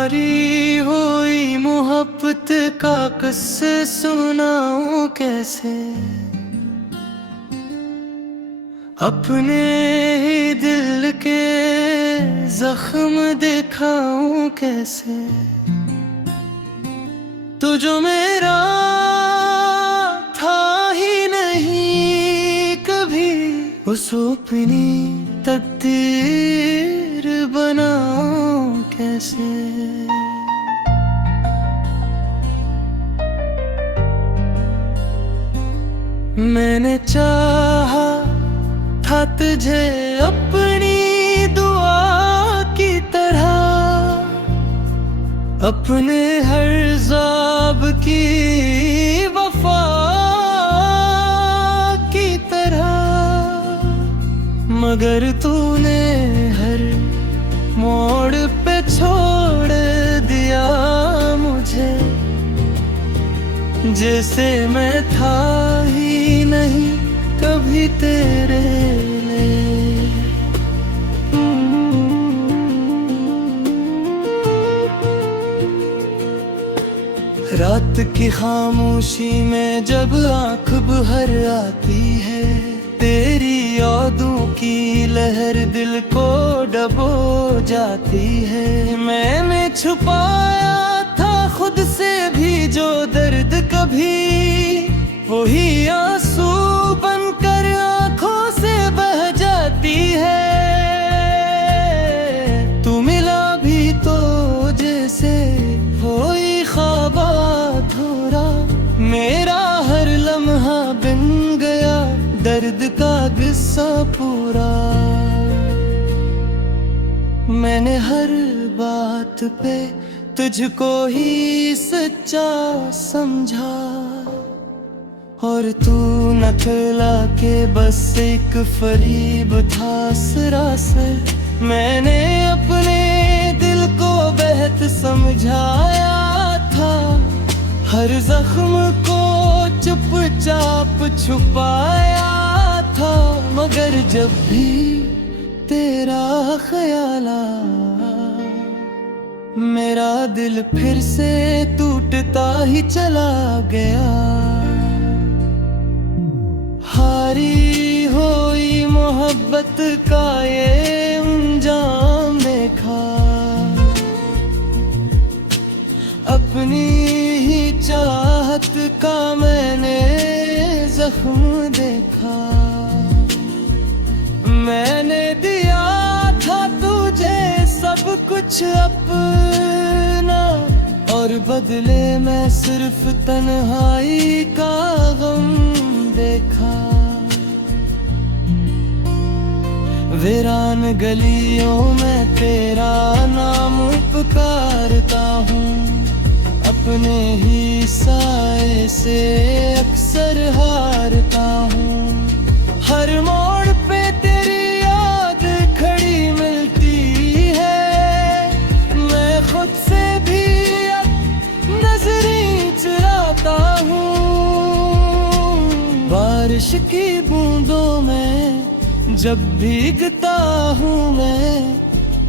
हारी हुई मोहब्बत का किस्से सुनाऊं कैसे, अपने ही दिल के जख्म दिखाऊं कैसे। तू जो मेरा था ही नहीं कभी, उस अपनी तकदीर बनाऊं कैसे। मैंने चाहा था तुझे अपनी दुआ की तरह, अपने हर ख्वाब की वफा की तरह, मगर तूने हर मोड़ पे छोड़ दिया मुझे, जैसे मैं था ही नहीं कभी तेरे लिए। रात की खामोशी में जब आँख भर आती है, तेरी यादों की लहर दिल को डबो जाती है। मैंने छुपाया था खुद से भी जो दर्द कभी, वही आंसू बनकर आँखों से बह जाती है। तू मिला भी तो जैसे कोई ख्वाब अधूरा, मेरा हर लम्हा बन गया दर्द का किस्सा पूरा। मैंने हर बात पे तुझको ही सच्चा समझा, और तू नखला के बस एक फरीब था सरासर। मैंने अपने दिल को बेहद समझाया था, हर जख्म को चुपचाप छुपाया था, मगर जब भी तेरा ख्याल आया, मेरा दिल फिर से टूटता ही चला गया। हारी हुई मोहब्बत का ये अंजाम देखा, अपनी ही चाहत का मैंने जख्म देखा। मैंने दिया था तुझे सब कुछ अपना, और बदले में सिर्फ तन्हाई का गम देखा। वीरान गलियों में तेरा नाम पुकारता हूँ, अपने ही साए से अक्सर हारता हूँ। हर मोड़ पे तेरी याद खड़ी मिलती है, मैं खुद से भी नजरें चुराता हूँ। बारिश की बूंदों में जब भीगता हूँ मैं,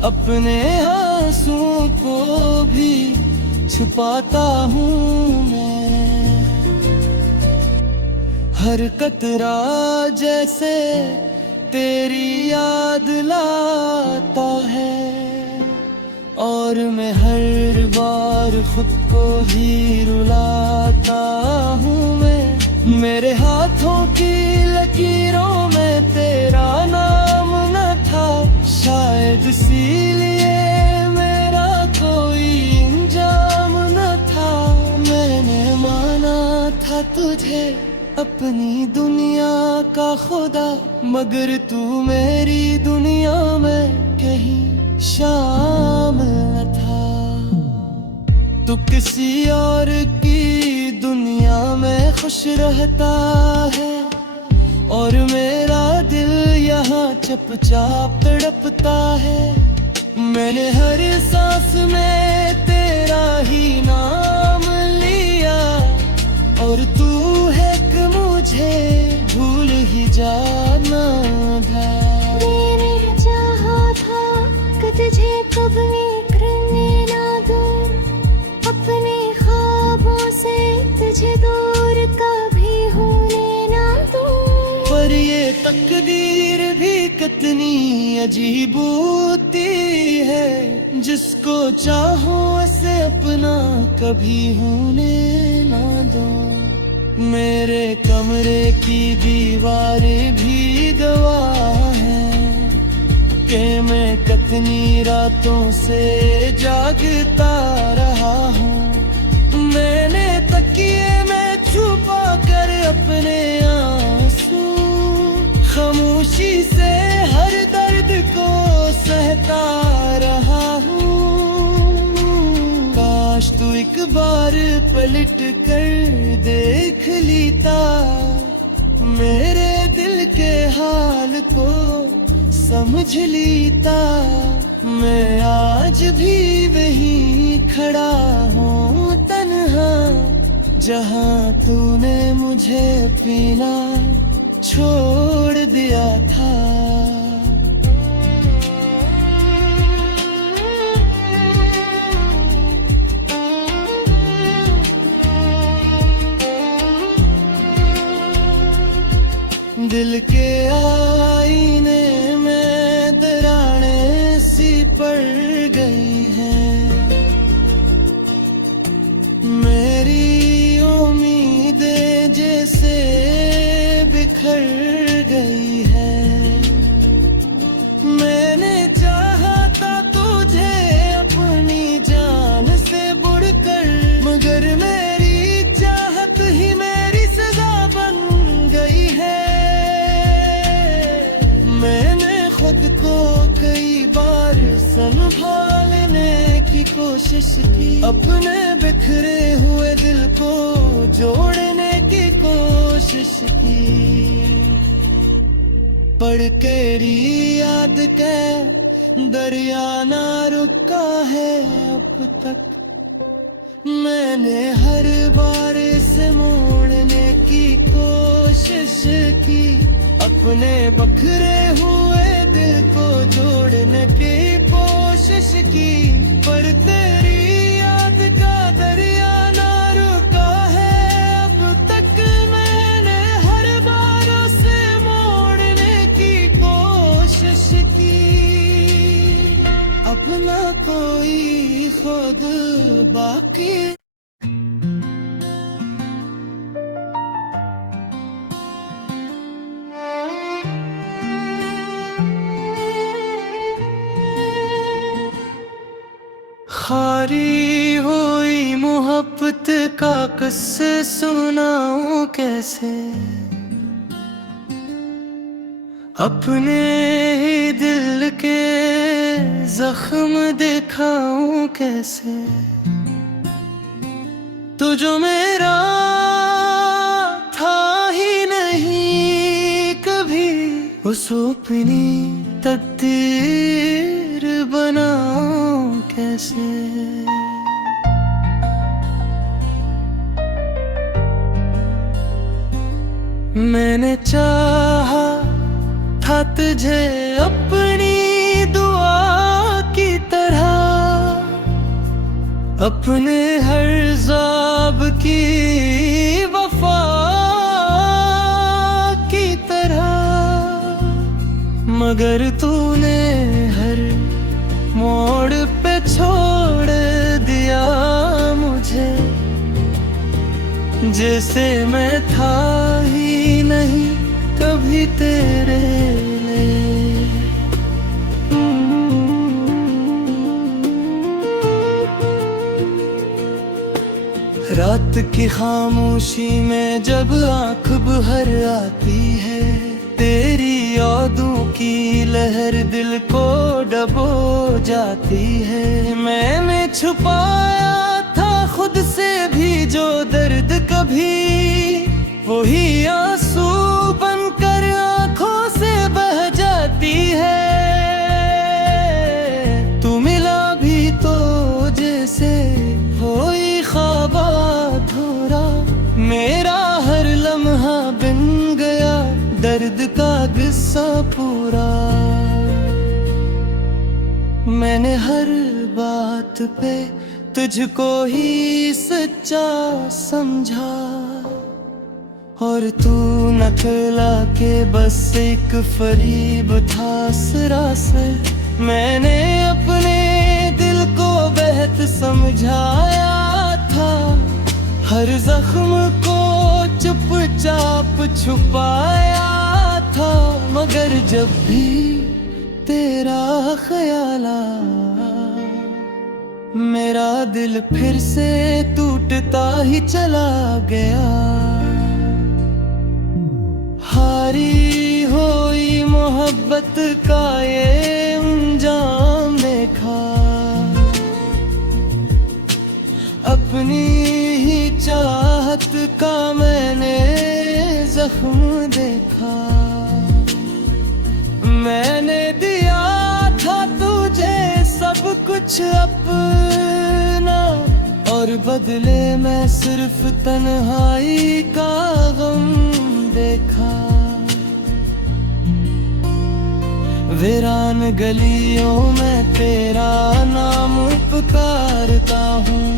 अपने आंसुओं को भी छुपाता हूँ मैं। हर कतरा जैसे तेरी याद लाता है, और मैं हर बार खुद को ही रुलाता हूँ मैं। मेरे हाथों की लकीरों में तेरा नाम न था, शायद इसीलिए मेरा कोई अंजाम न था। मैंने माना था तुझे अपनी दुनिया का खुदा, मगर तू मेरी दुनिया में कहीं शामिल न था। तू किसी और की दुनिया में खुश रहता है, और मेरा दिल यहाँ चुपचाप तड़पता है। मैंने हर सांस में तेरा ही नाम लिया, और तू है कि मुझे भूल ही जाना था। मैंने चाहा था कि तुझे कभी करने ना दूं, तकदीर भी कितनी अजीब होती है, जिसको चाहो ऐसे अपना कभी होने ना दो। मेरे कमरे की दीवारें भी गवाह है कि मैं कितनी रातों से जागता रहा हूँ। मैंने तकिए में छुपा कर अपने आंसू खामोशी से हर दर्द को सहता रहा हूँ। काश तू एक बार पलट कर देख लेता, मेरे दिल के हाल को समझ लेता। मैं आज भी वहीं खड़ा हूँ तन्हा, जहाँ तूने मुझे पीना छोड़ दिया था। दिल के आईने में दरारें सी पड़ गई हैं, मेरी उम्मीदें जैसे बिखर गई है। मैंने चाहा था तुझे अपनी जान से बढ़कर, मगर मेरी चाहत ही मेरी सजा बन गई है। मैंने खुद को कई बार संभालने की कोशिश की, अपने बिखरे हुए दिल को जोड़ने की कोशिश की। पढ़ तेरी याद के दरिया ना रुका है अब तक। मैंने हर बार से मोड़ने की कोशिश की, अपने बखरे हुए दिल को जोड़ने की कोशिश की। पर तेरी याद का दरिया ना रुका है अब तक। मैंने हर बार से मोड़ने की कोशिश की, अपना कोई खुद बाकी। खारी हुई मोहब्बत का किस्से सुनाऊं कैसे, अपने ही दिल के जख्म दिखाऊं कैसे। तू जो मेरा था ही नहीं कभी, उस अपनी तकदीर बनाऊं कैसे। मैंने चाहा था तुझे अपनी दुआ की तरह, अपने हर ख्वाब की वफा की तरह, मगर तूने हर मोड़ पे छोड़ दिया मुझे, जैसे मैं था ही नहीं कभी तेरे लिए। रात की खामोशी में जब आँख भर आती है, तेरी यादों की लहर दिल को डबो जाती है। मैंने छुपाया था खुद से भी जो दर्द कभी, वही आंसू बनकर आँखों से बह जाती है। तू मिला भी तो जैसे कोई ख्वाब अधूरा, मेरा हर लम्हा बन गया दर्द का किस्सा पूरा। मैंने हर बात पे तुझको ही सच्चा समझा, और तू नकला के बस एक फरीब था सरा से। मैंने अपने दिल को बेहद समझाया था, हर जख्म को चुपचाप छुपाया था। मगर जब भी तेरा ख्याल आया, मेरा दिल फिर से टूटता ही चला गया। हारी हुई मोहब्बत का ये अंजाम देखा, अपनी ही चाहत का मैंने जख्म देखा। मैंने दिया था तुझे सब कुछ अपना, और बदले मैं सिर्फ तन्हाई का गम देखा। वीरान गलियों में तेरा नाम पुकारता हूँ,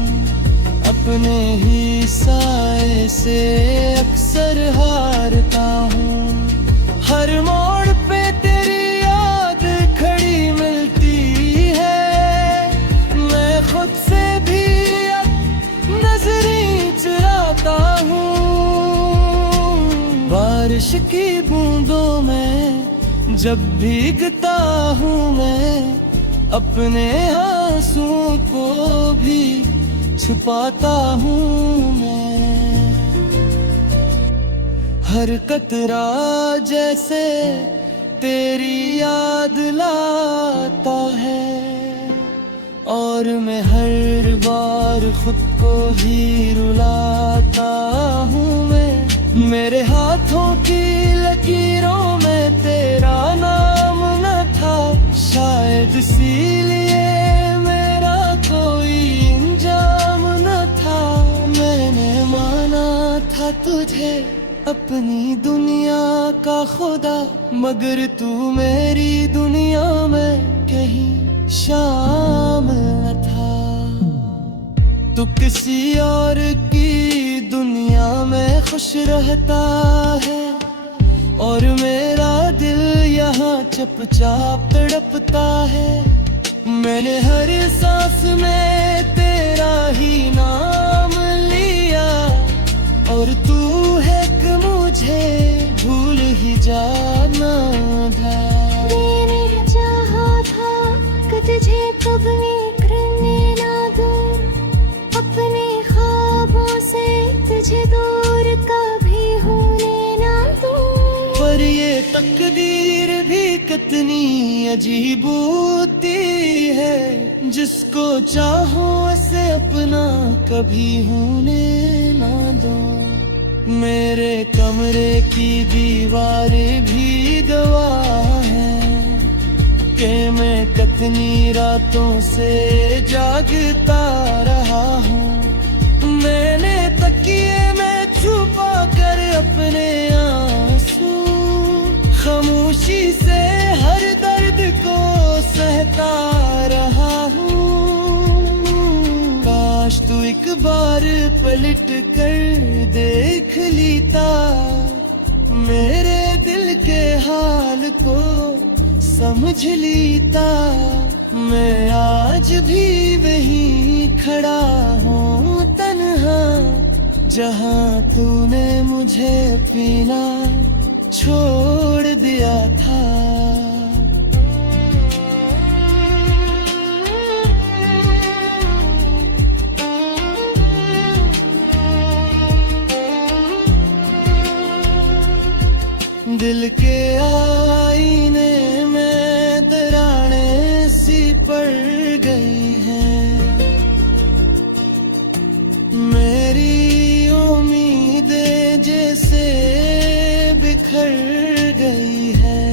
अपने ही साए से अक्सर हारता हूँ। हर मोड़ पे तेरी याद खड़ी मिलती है, मैं खुद से भी अब नजरें चुराता हूँ। बारिश की बूंदों में जब भीगता हूँ मैं, अपने आंसुओं को भी छुपाता हूँ मैं। हर कतरा जैसे तेरी याद लाता है, और मैं हर बार खुद को ही रुलाता हूँ मैं। मेरे हाथों की लकीरों में तेरा नाम न था, शायद इसीलिए मेरा कोई इंजाम न था। मैंने माना था तुझे अपनी दुनिया का खुदा, मगर तू मेरी दुनिया में कहीं शामिल न था। तू किसी और की दुनिया में खुश रहता है, और मेरा दिल यहाँ चुपचाप तड़पता है। मैंने हर सांस में तेरा ही नाम लिया, और तू है कि मुझे भूल ही जाना था। मैंने चाहा था कि तुझे कभी करने ना दूं, अपने ख्वाबों से तुझे दूर कभी होने ना दूं। पर ये तकदीर भी कितनी अजीब होती है, जिसको चाहो उसे अपना कभी होने ना दो। मेरे कमरे की दीवारें भी गवाह है कि मैं कितनी रातों से जागता रहा हूँ। मैंने तकिए में छुपा कर अपने आंसू, खामोशी से हर दर्द को सहता रहा हूँ। काश तू एक बार पलट कर देख लेता, मेरे दिल के हाल को समझ लेता। मैं आज भी वहीं खड़ा हूँ तन्हा, जहाँ तूने मुझे पीना छोड़ दिया था। दिल के आईने में दरारें सी पड़ गई हैं, मेरी उम्मीदें जैसे बिखर गई है।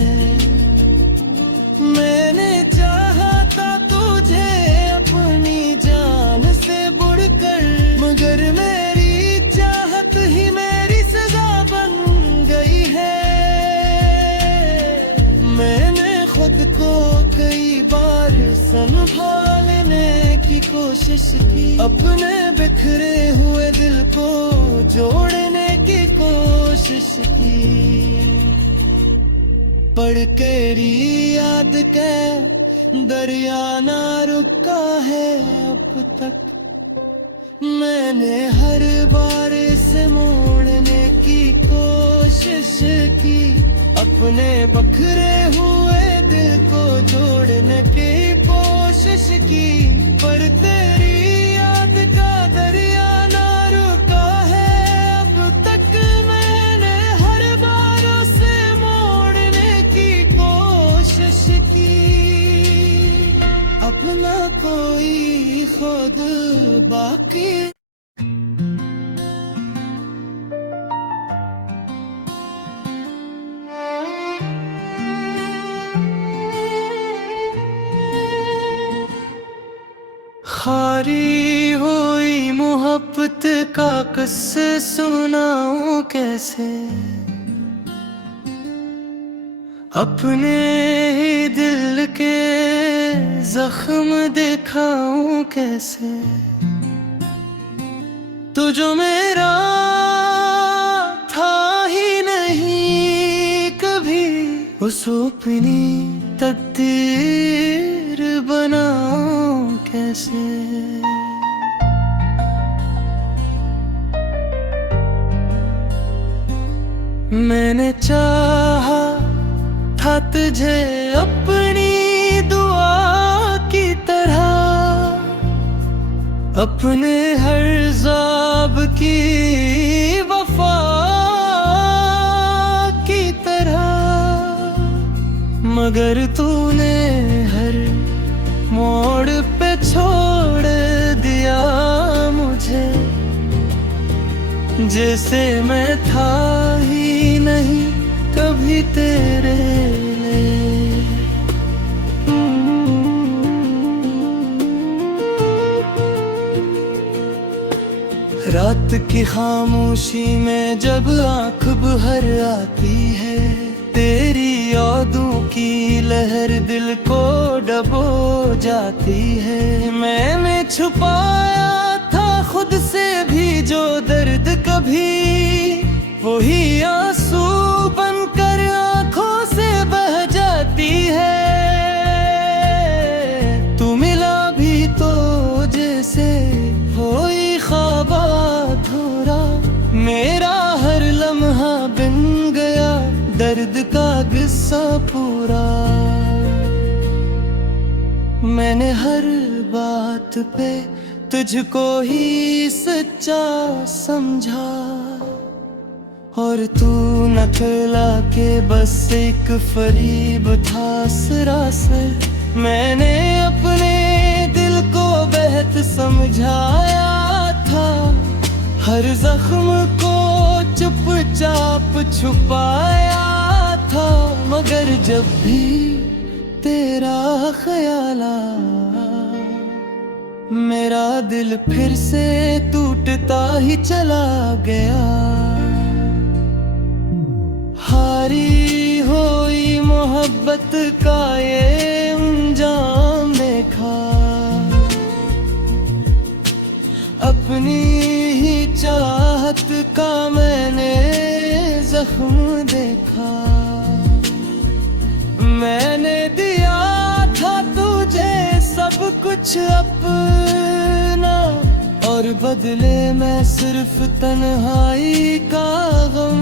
मैंने चाहा था तुझे अपनी जान से बढ़कर, मगर मेरी चाहत ही मेरी सजा बन गई है। मैंने खुद को कई बार संभालने की कोशिश की, अपने बिखरे हुए दिल को जोड़ने की कोशिश की। पढ़ तेरी याद के दरिया ना रुका है अब तक। मैंने हर बार इसे मोड़ने की कोशिश की, अपने बखरे हुए दिल को जोड़ने की कोशिश की। पर तेरी याद का दरिया ना रुका है अब तक। मैंने हर बार उसे मोड़ने की कोशिश की, अपना कोई खुद बाकी। खारी हुई मोहब्बत का किस्से सुनाऊं कैसे, अपने ही दिल के जख्म दिखाऊं कैसे। तू जो मेरा था ही नहीं कभी, उस अपनी तकदीर बनाऊं कैसे। मैंने चाहा था तुझे अपनी दुआ की तरह, अपने हर ज़ाब की वफा की तरह। मगर तूने हर मोड़ पे छोड़ दिया मुझे, जैसे मैं था ही नहीं कभी तेरे लिए। रात की खामोशी में जब आँख भर आती है, तेरी यादों की लहर दिल को डबो जाती है। मैंने छुपाया था खुद से भी जो दर्द कभी, वही आंसू बनकर आँखों से बह जाती है। तू मिला भी तो जैसे कोई ख्वाब अधूरा, मेरा हर लम्हा बन गया दर्द का किस्सा पूरा। मैंने हर बात पे तुझको ही सच्चा समझा, और तू नकला के बस एक फरीब था सरासर। मैंने अपने दिल को बेहद समझाया था, हर जख्म को चुपचाप छुपाया था। मगर जब भी तेरा ख्याल आया, मेरा दिल फिर से टूटता ही चला गया। हारी हुई मोहब्बत का ये अंजाम देखा, अपनी ही चाहत का मैंने जख्म देखा। मैंने दिया था तुझे सब कुछ अपना, और बदले में सिर्फ तन्हाई का गम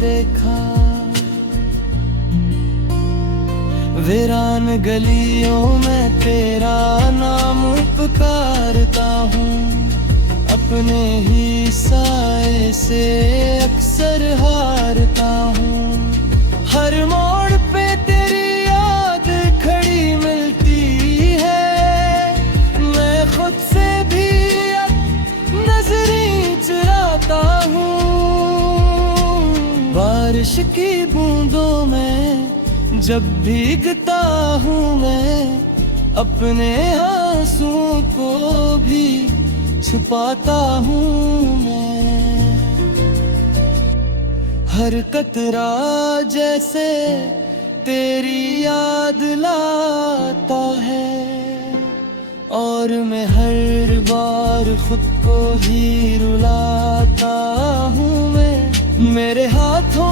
देखा। वीरान गलियों में तेरा नाम पुकारता हूँ, अपने ही साए से अक्सर हारता हूँ। हर मोड़ पे तेरी याद खड़ी मिलती है, मैं खुद से भी अब नजरें चुराता हूँ। बारिश की बूंदों में जब भीगता हूँ मैं, अपने आंसुओं को भी छुपाता हूँ मैं। हर कतरा जैसे तेरी याद लाता है, और मैं हर बार खुद को ही रुलाता हूँ मैं। मेरे हाथों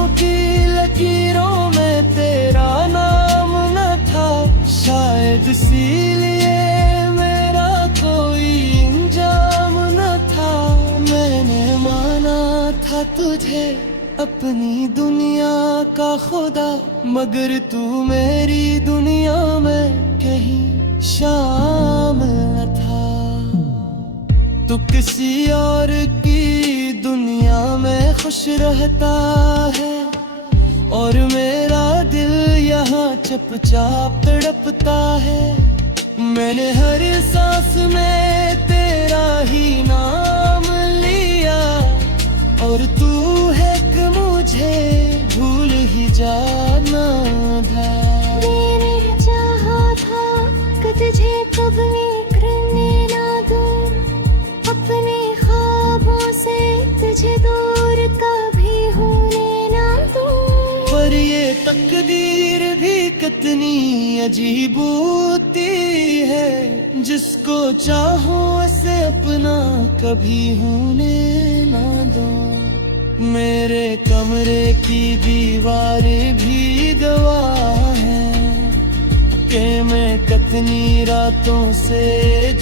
चाहा तुझे अपनी दुनिया का खुदा, मगर तू मेरी दुनिया में कहीं शामिल न था। तू किसी और की दुनिया में खुश रहता है और मेरा दिल यहाँ चुपचाप तड़पता है। मैंने हर सांस में तेरा ही नाम लिया और तू है कि मुझे भूल ही जाना था। मैंने चाहा था कि तुझे कभी करने ना दूं, अपने ख्वाबों से तुझे दूर कभी होने ना दूं। पर ये तकदीर भी कितनी अजीब होती है, जिसको चाहो उसे अपना कभी होने ना दो। मेरे कमरे की दीवारें भी गवाह है कि मैं कितनी रातों से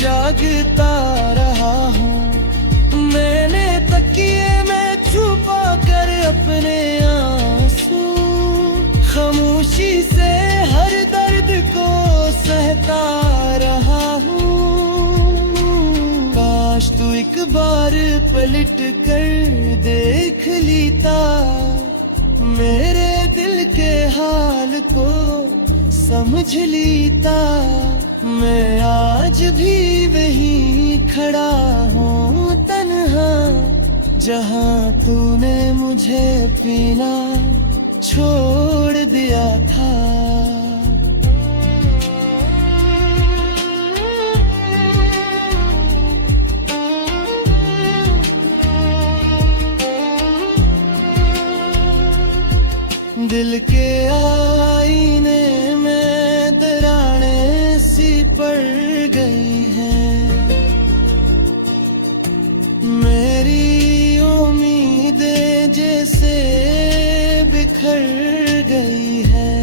जागता रहा हूँ। मैंने तकिए में छुपा कर अपने आंसू खामोशी से हर दर्द को सहता रहा हूँ। काश तू एक बार पलट कर देख लेता, मेरे दिल के हाल को समझ लेता। मैं आज भी वहीं खड़ा हूँ तन्हा, जहाँ तूने मुझे पीना छोड़ दिया था। दिल के आईने में दरारें सी पड़ गई हैं, मेरी उम्मीदें जैसे बिखर गई है।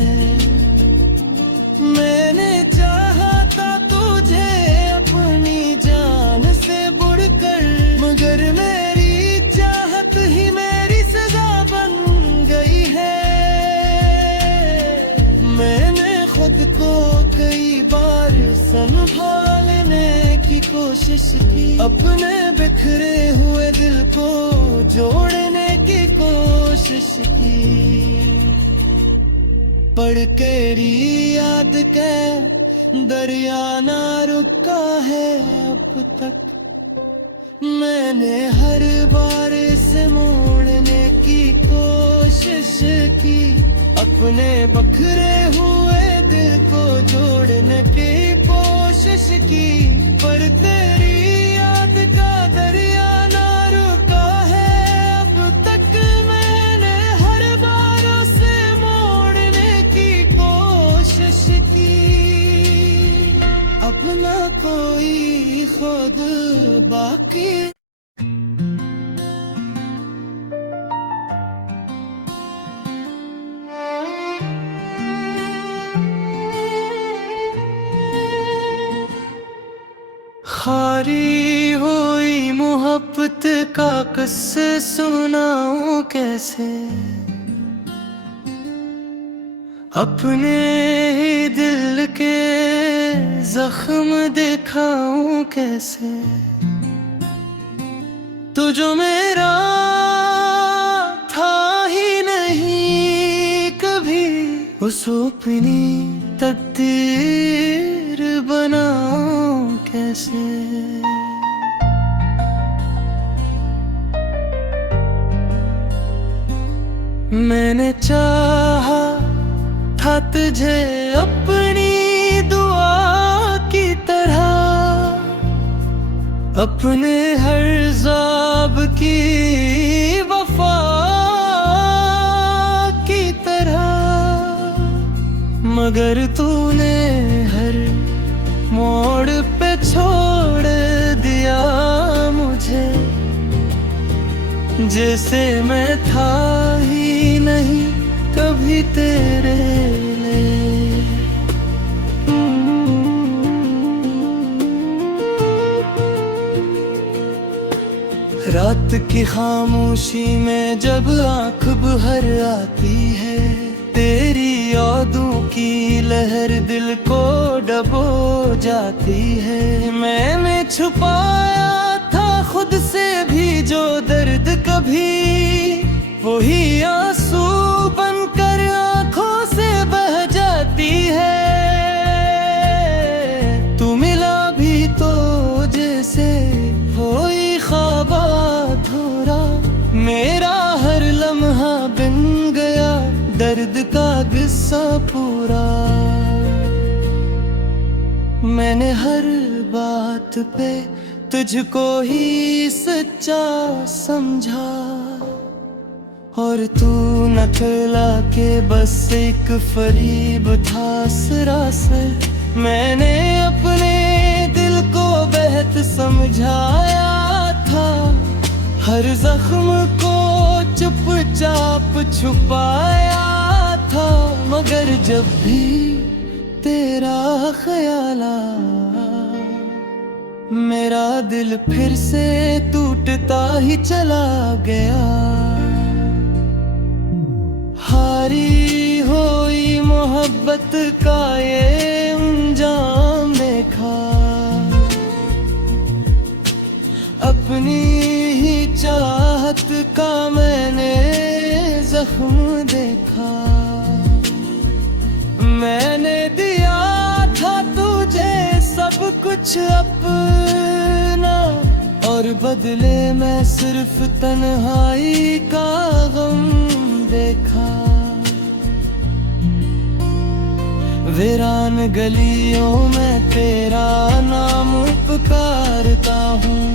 मैंने चाहा था तुझे अपनी जान से बढ़कर, मगर मेरी चाहत ही मेरी सजा बन गई है। मैंने खुद को कई बार संभालने की कोशिश की, अपने बिखरे हुए दिल को जोड़ने की कोशिश की, पर तेरी याद के दरिया ना रुका है अब तक। मैंने हर बार से मोड़ने की कोशिश की, अपने बखरे हुए दिल को जोड़ने की कोशिश की, पर तेरी याद का दरिया ना रुका है अब तक। मैंने हर बार उसे मोड़ने की कोशिश की, अपना कोई खुद बाकी। खारी हुई मोहब्बत का किस्से सुनाऊं कैसे, अपने ही दिल के जख्म दिखाऊं कैसे। तू जो मेरा था ही नहीं कभी, उस अपनी तकदीर बनाऊं कैसे। मैंने चाहा था तुझे अपनी दुआ की तरह, अपने हर ख्वाब की वफा की तरह, मगर तूने हर मोड़ पे छोड़ दिया मुझे, जैसे मैं था ही नहीं कभी तेरे लिए। रात रात की खामोशी में जब आंख भर आती है, तेरी यादों की लहर दिल को डबो जाती है। मैंने छुपाया था खुद से भी जो दर्द कभी, वही आंसू बनकर आंखों से बह जाती है। तू मिला भी तो जैसे कोई ख्वाब अधूरा, मेरा हर लम्हा बन गया दर्द का किस्सा पूरा। मैंने हर बात पे तुझको ही सच्चा समझा, और तू न खिला के बस एक फरीब था सरासर। मैंने अपने दिल को बेहद समझाया था, हर जख्म को चुपचाप छुपाया था। मगर जब भी तेरा ख्याल आया, मेरा दिल फिर से टूटता ही चला गया। हारी हुई मोहब्बत का ये अंजाम देखा, अपनी ही चाहत का मैंने जख्म देखा। मैंने दिया था तुझे सब कुछ अपना, और बदले में सिर्फ तन्हाई का गम देखा। वीरान गलियों में तेरा नाम पुकारता हूँ,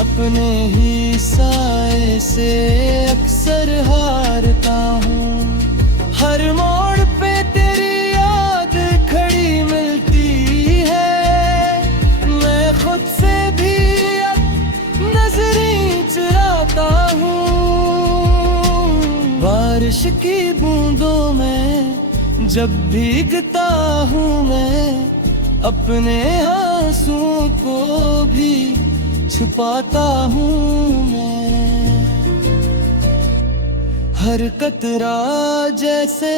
अपने ही साए से अक्सर हारता हूँ। हर मोड़ पे तेरी याद खड़ी मिलती है, मैं खुद से भी अब नजरें चुराता हूँ। बारिश की बूंदों में जब भीगता हूँ मैं, अपने आंसुओं को भी छुपाता हूँ मैं। हर कतरा जैसे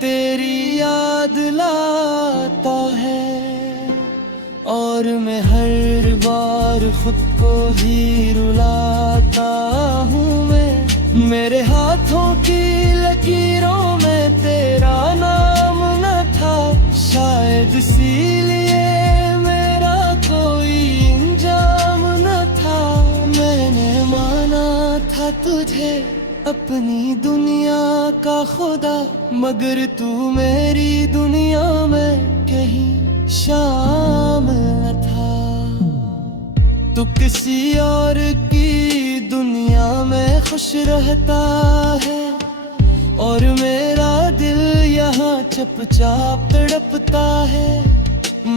तेरी याद लाता है, और मैं हर बार खुद को ही रुलाता हूँ मैं। मेरे हाथों की लकीरों में तेरा नाम न था, शायद इसीलिए मेरा कोई इंजाम न था। मैंने माना था तुझे अपनी दुनिया का खुदा, मगर तू मेरी दुनिया में कहीं शामिल न था। तू किसी और की दुनिया में खुश रहता है, और मेरा दिल यहाँ चुपचाप तड़पता है।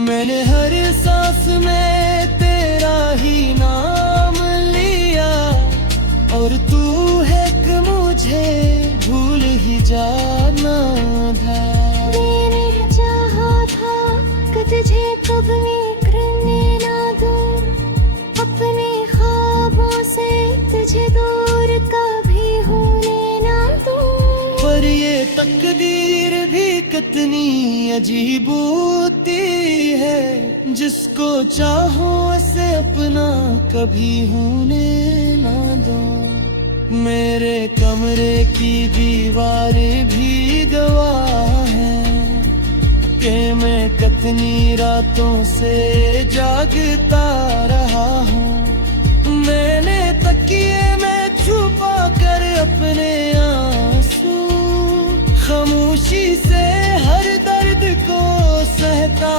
मैंने हर सांस में तेरा ही नाम लिया, और तू है कि मुझे भूल ही जाना था। मैंने चाहा था कि तुझे कभी करने ना दूं, अपने ख्वाबों से तुझे दूर कभी होने ना दूं। पर ये तकदीर भी कितनी अजीब होती है, जिसको चाहो उसे अपना कभी होने ना दो। मेरे कमरे की दीवारें भी गवाह हैं कि मैं कितनी रातों से जागता रहा हूँ। मैंने तकिए में छुपा कर अपने आंसू, खामोशी से हर दर्द को सहता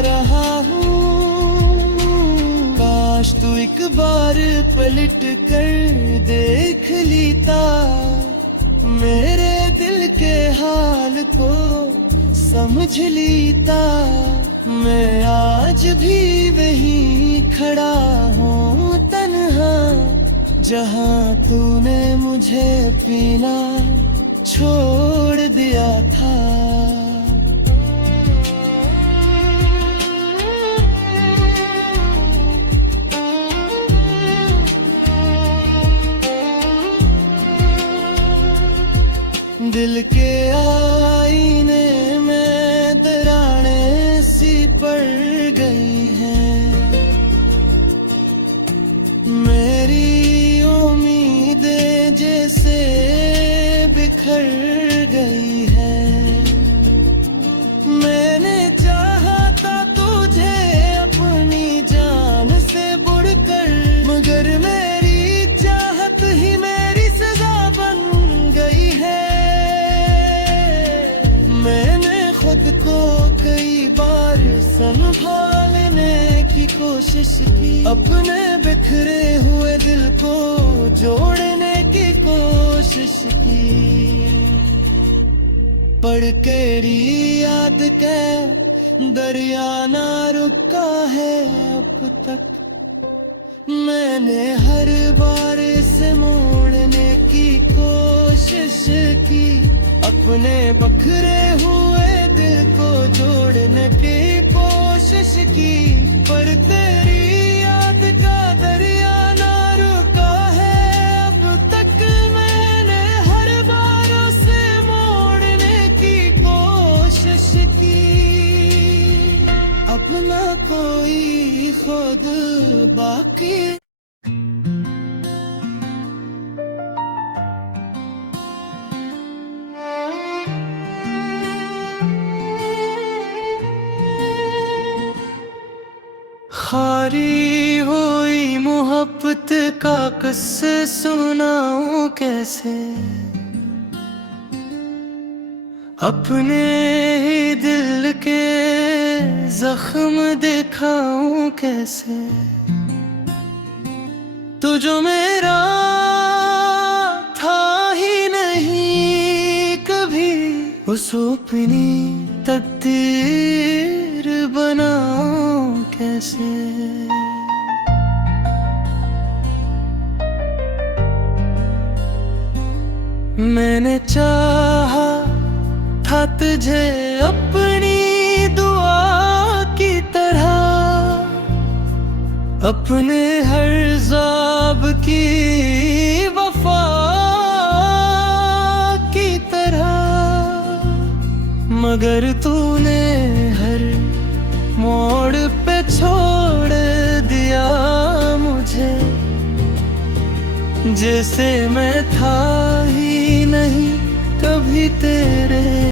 रहा हूँ। काश तू एक बार पलट कर देख लेता, मेरे दिल के हाल को समझ लेता। मैं आज भी वहीं खड़ा हूँ तन्हा, जहाँ तूने मुझे पीना छोड़ दिया था। दिल के आईने में दरारें सी पड़ गई हैं, मेरी उम्मीदें जैसे बिखर गई हैं। मैंने चाहा था तुझे अपनी जान से बढ़कर, मगर मेरी चाहत ही मेरी सजा बन गई है। मैंने खुद को कई बार संभालने की कोशिश की, अपने बिखरे हुए दिल को जोड़ने की कोशिश की, पर तेरी याद के दरिया ना रुका है अब तक। मैंने हर बार इसे मोड़ने की कोशिश की, अपने बखरे हुए दिल को जोड़ने की कोशिश की, पर तेरी याद का दरिया ना रुका है अब तक। मैंने हर बार उसे मोड़ने की कोशिश की, अपना कोई खुद बाकी। खारी हुई मोहब्बत का किस्से सुनाऊं कैसे, अपने ही दिल के जख्म दिखाऊं कैसे। तू जो मेरा था ही नहीं कभी, उस अपनी तकदीर बनाऊं कैसे। मैंने चाहा था तुझे अपनी दुआ की तरह, अपने हर ज़ाब की वफा की तरह, मगर तूने हर मोड़ पे छोड़ दिया मुझे, जैसे मैं था ही नहीं कभी तेरे।